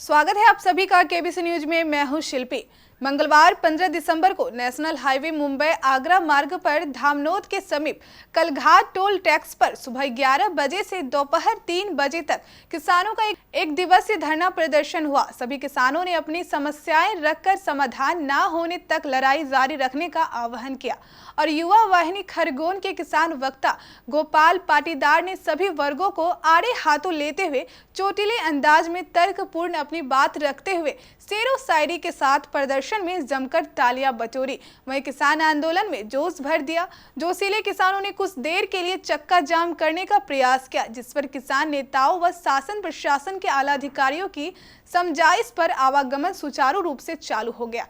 स्वागत है आप सभी का केबीसी न्यूज में। मैं हूं शिल्पी। मंगलवार 15 दिसंबर को नेशनल हाईवे मुंबई आगरा मार्ग पर धामनोद के समीप कलघाट टोल टैक्स पर सुबह 11 बजे से दोपहर 3 बजे तक किसानों का एक दिवसीय धरना प्रदर्शन हुआ। सभी किसानों ने अपनी समस्याएं रखकर समाधान न होने तक लड़ाई जारी रखने का आह्वान किया और युवा वाहिनी खरगोन के किसान वक्ता गोपाल पाटीदार ने सभी वर्गों को आड़े हाथों लेते हुए चोटीले अंदाज में तर्कपूर्ण अपनी बात रखते हुए शेरो शायरी के साथ प्रदर्शन में जमकर तालियां बटोरी। वहीं किसान आंदोलन में जोश भर दिया। जोशीले किसानों ने कुछ देर के लिए चक्का जाम करने का प्रयास किया, जिस पर किसान नेताओं व शासन प्रशासन के आला अधिकारियों की समझाइश पर आवागमन सुचारू रूप से चालू हो गया।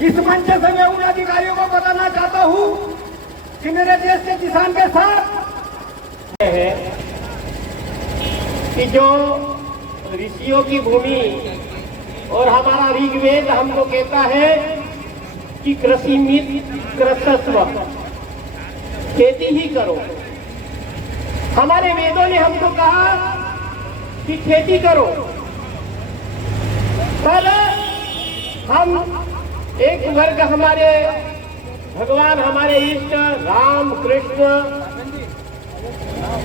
इस मंच से मैं उन अधिकारियों को बताना चाहता हूं कि मेरे देश के किसान के साथ है कि जो ऋषियों की भूमि और हमारा ऋग्वेद हमको कहता है कि कृषि मित कृषस्व, खेती ही करो। हमारे वेदों ने हमको कहा कि खेती करो। पर हम एक वर्ग हमारे भगवान, हमारे इष्ट राम कृष्ण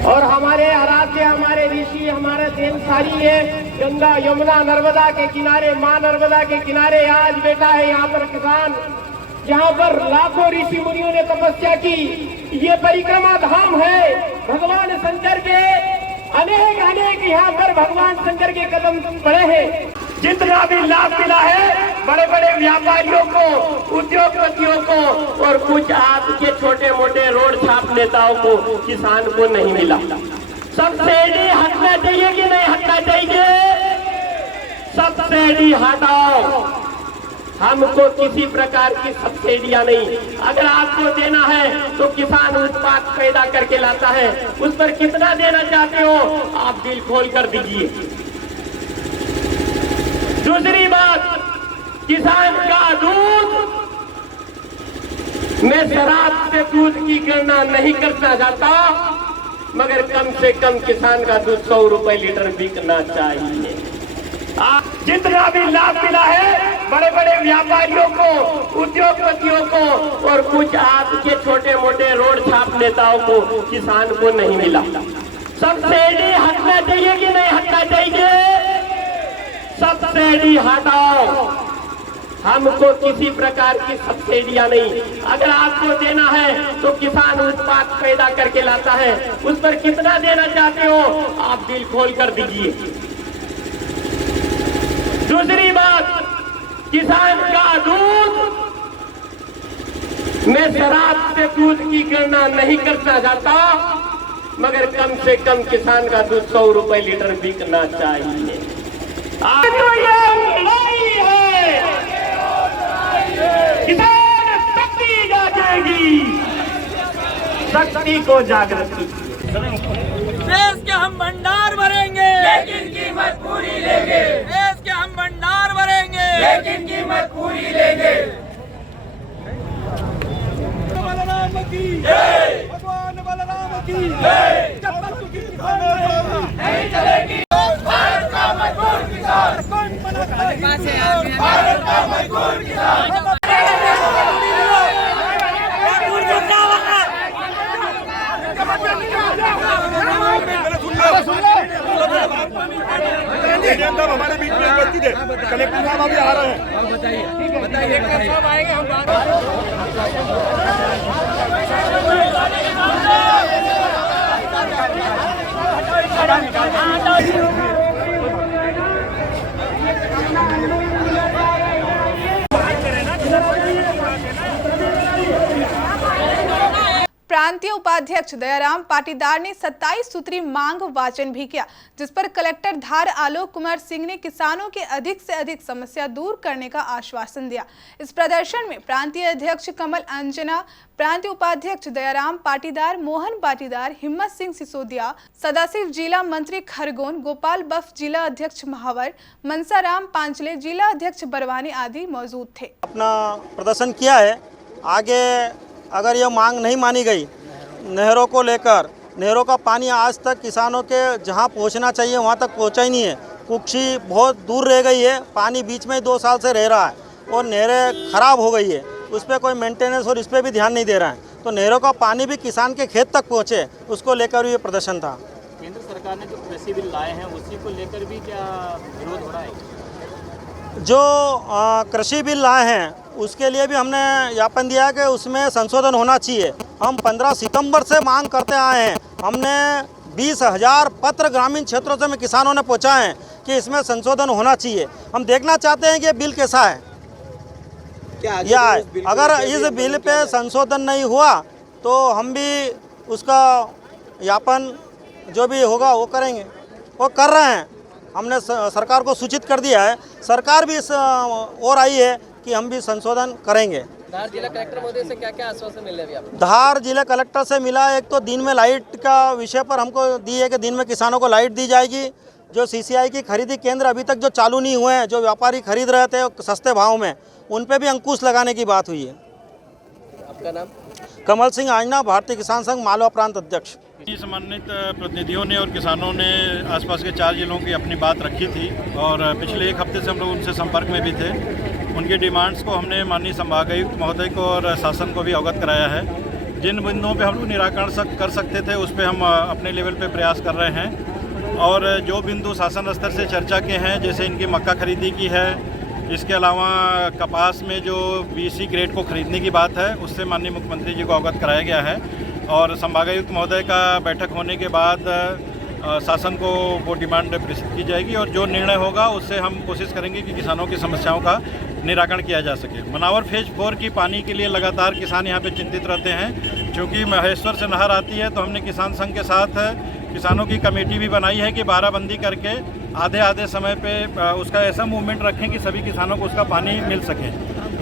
और हमारे आराध्य, हमारे ऋषि, हमारे देवसारी है गंगा यमुना नर्मदा के किनारे, मां नर्मदा के किनारे आज बैठा है यहाँ पर किसान, जहाँ पर लाखों ऋषि मुनियों ने तपस्या की। ये परिक्रमा धाम है भगवान शंकर के, अनेक अनेक यहाँ पर भगवान शंकर के कदम पड़े हैं। जितना भी लाभ मिला है बड़े बड़े व्यापारियों को, उद्योगपतियों को और कुछ आपके छोटे मोटे रोड छाप नेताओं को, किसान को नहीं मिला। सब्सिडी हटना चाहिए कि नहीं हटना चाहिए? सब्सिडी हटाओ। हमको किसी प्रकार की सब्सिडियां नहीं। अगर आपको देना है तो किसान उत्पाद पैदा करके लाता है, उस पर कितना देना चाहते हो आप दिल खोल कर दीजिए। दूसरी बात, किसान का दूध, मैं शराब से दूध की गणना नहीं करना चाहता, मगर कम से कम किसान का दूध 100 रुपए लीटर बिकना चाहिए। जितना भी लाभ मिला है बड़े बड़े व्यापारियों को, उद्योगपतियों को और कुछ आपके छोटे मोटे रोड छाप नेताओं को, किसान को नहीं मिला। सब्सिडी हटना चाहिए कि नहीं हटना चाहिए? सब्सिडी हटाओ। हमको किसी प्रकार की सब्सिडियां नहीं। अगर आपको देना है तो किसान उत्पाद पैदा करके लाता है, उस पर कितना देना चाहते हो आप दिल खोल कर दीजिए। दूसरी बात, किसान का दूध, मैं शराब से दूध की गणना नहीं करना चाहता, मगर कम से कम किसान का दूध 100 रुपए लीटर बिकना चाहिए। तो ये लड़ाई है, किसान शक्ति जागेगी, शक्ति को जागृत कीजिए। देश के हम भंडार भरेंगे, लेकिन कीमत पूरी लेंगे। देश के हम भंडार भरेंगे, लेकिन कीमत पूरी लेंगे। बलराम की जय, भगवान बलराम की जय। जब तक किसान नहीं चलेगी भारत का मजबूर किसान, कौन बनाता है भारत का मजबूर किसान। हमारे बीच में उपस्थित है कलेक्टर साहब अभी आ रहे हैं। बताइए कब आएंगे हम प्रांतीय उपाध्यक्ष दयाराम पाटीदार ने 27 सूत्री मांग वाचन भी किया, जिस पर कलेक्टर धार आलोक कुमार सिंह ने किसानों के अधिक से अधिक समस्या दूर करने का आश्वासन दिया। इस प्रदर्शन में प्रांतीय अध्यक्ष कमल अंजना, प्रांतीय उपाध्यक्ष दयाराम पाटीदार, मोहन पाटीदार, हिम्मत सिंह सिसोदिया, सदाशिव जिला मंत्री खरगोन, गोपाल बफ जिला अध्यक्ष महावर, मनसाराम पांचले जिला अध्यक्ष बरवानी आदि मौजूद थे। अपना प्रदर्शन किया है। आगे अगर यह मांग नहीं मानी गई नहरों को लेकर नहरों का पानी आज तक किसानों के जहां पहुंचना चाहिए वहां तक पहुंचा ही नहीं है। कुक्षी बहुत दूर रह गई है, पानी बीच में ही 2 साल से रह रहा है और नहरें ख़राब हो गई है, उस पर कोई मेंटेनेंस और इस पर भी ध्यान नहीं दे रहा है। तो नहरों का पानी भी किसान के खेत तक पहुँचे, उसको लेकर ये प्रदर्शन था। केंद्र सरकार ने जो कृषि बिल लाए हैं उसी को लेकर भी क्या विरोध हो रहा है? जो कृषि बिल लाए हैं उसके लिए भी हमने ज्ञापन दिया है कि उसमें संशोधन होना चाहिए। हम 15 सितंबर से मांग करते आए हैं, हमने 20,000 पत्र ग्रामीण क्षेत्रों से में किसानों ने पहुँचाए हैं कि इसमें संशोधन होना चाहिए। हम देखना चाहते हैं कि ये बिल कैसा है, क्या है। अगर इस बिल पे संशोधन नहीं हुआ तो हम भी उसका ज्ञापन जो भी होगा वो करेंगे, वो कर रहे हैं। हमने सरकार को सूचित कर दिया है, सरकार भी इस ओर आई है कि हम भी संशोधन करेंगे। धार जिला कलेक्टर महोदय से क्या क्या आश्वासन मिले अभी आपको? धार जिला कलेक्टर से मिला, एक तो दिन में लाइट का विषय पर हमको दी है कि दिन में किसानों को लाइट दी जाएगी। जो सीसीआई की खरीदी केंद्र अभी तक जो चालू नहीं हुए हैं, जो व्यापारी खरीद रहे थे सस्ते भाव में, उन पे भी अंकुश लगाने की बात हुई है। आपका नाम? कमल सिंह आजना, भारतीय किसान संघ मालवा प्रांत अध्यक्ष। सम्मानित प्रतिनिधियों ने और किसानों ने आसपास के 4 जिलों की अपनी बात रखी थी और पिछले 1 हफ्ते से हम लोग उनसे संपर्क में भी थे। उनकी डिमांड्स को हमने माननीय संभागायुक्त महोदय को और शासन को भी अवगत कराया है। जिन बिंदुओं पे हम लोग निराकरण कर सकते थे उस पर हम अपने लेवल पे प्रयास कर रहे हैं और जो बिंदु शासन स्तर से चर्चा के हैं, जैसे इनकी मक्का खरीदी की है, इसके अलावा कपास में जो BC ग्रेड को खरीदने की बात है उससे माननीय मुख्यमंत्री जी को अवगत कराया गया है और संभागायुक्त महोदय का बैठक होने के बाद शासन को वो डिमांड प्रेषित की जाएगी और जो निर्णय होगा उससे हम कोशिश करेंगे कि किसानों की समस्याओं का निराकरण किया जा सके। मनावर फेज 4 की पानी के लिए लगातार किसान यहाँ पे चिंतित रहते हैं। चूँकि महेश्वर से नहर आती है तो हमने किसान संघ के साथ किसानों की कमेटी भी बनाई है कि बाराबंदी करके आधे समय पे उसका ऐसा मूवमेंट रखें कि सभी किसानों को उसका पानी मिल सके।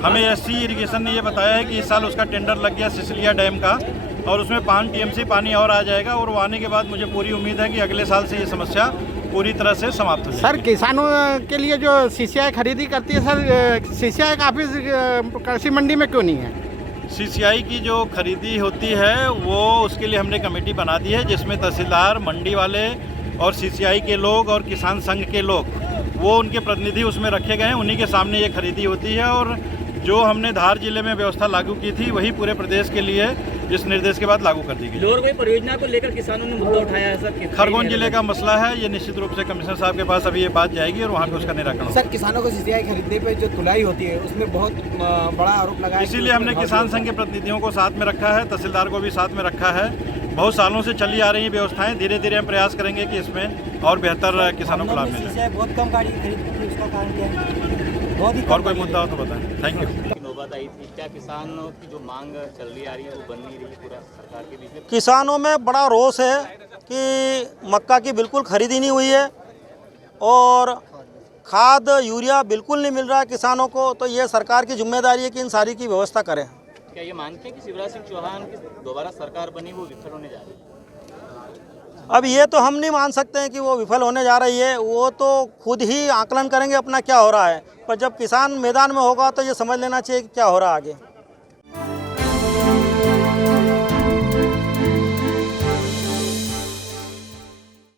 हमें SC इरिगेशन ने ये बताया है कि इस साल उसका टेंडर लग गया सिसलिया डैम का और उसमें 5 TMC पानी और आ जाएगा और वो आने के बाद मुझे पूरी उम्मीद है कि अगले साल से ये समस्या पूरी तरह से समाप्त हो जाएगी। सर, किसानों के लिए जो CCI खरीदी करती है सर, CCI का ऑफिस कृषि मंडी में क्यों नहीं है? CCI की जो खरीदी होती है वो उसके लिए हमने कमेटी बना दी है जिसमें तहसीलदार, मंडी वाले और CCI के लोग और किसान संघ के लोग, वो उनके प्रतिनिधि उसमें रखे गए हैं। उन्हीं के सामने ये खरीदी होती है और जो हमने धार जिले में व्यवस्था लागू की थी वही पूरे प्रदेश के लिए इस निर्देश के बाद लागू कर दी गई। लोरगई परियोजना को लेकर किसानों ने मुद्दा उठाया है सर। खरगोन जिले का मसला है, ये निश्चित रूप से कमिश्नर साहब के पास अभी ये बात जाएगी और वहाँ पे उसका निराकरण होगा। सर, किसानों को CCI खरीदने पे जो तुलाई होती है उसमें बहुत बड़ा आरोप लगाया, इसीलिए हमने किसान संघ के प्रतिनिधियों को साथ में रखा है, तहसीलदार को भी साथ में रखा है। बहुत सालों से चली आ रही व्यवस्थाएं, धीरे धीरे हम प्रयास करेंगे कि इसमें और बेहतर किसानों को लाभ मिले। बहुत कम गाड़ी खरीदती है, उसका कारण क्या है? बहुत ही और कोई मुद्दा हो तो बताएं। Thank you. नौबत आई थी, क्या किसानों की जो मांग चल रही आ रही है वो बन नहीं रही पूरा सरकार के बीच में? किसानों में बड़ा रोष है कि मक्का की बिल्कुल खरीदी नहीं हुई है और खाद यूरिया बिल्कुल नहीं मिल रहा है किसानों को। तो ये सरकार की जिम्मेदारी है कि इन सारी की व्यवस्था करें। क्या ये मानते हैं कि शिवराज सिंह चौहान की दोबारा सरकार बनी वो विफल होने जा रही है? अब ये तो हम नहीं मान सकते हैं कि वो विफल होने जा रही है, वो तो खुद ही आकलन करेंगे अपना क्या हो रहा है। पर जब किसान मैदान में होगा तो ये समझ लेना चाहिए कि क्या हो रहा है आगे।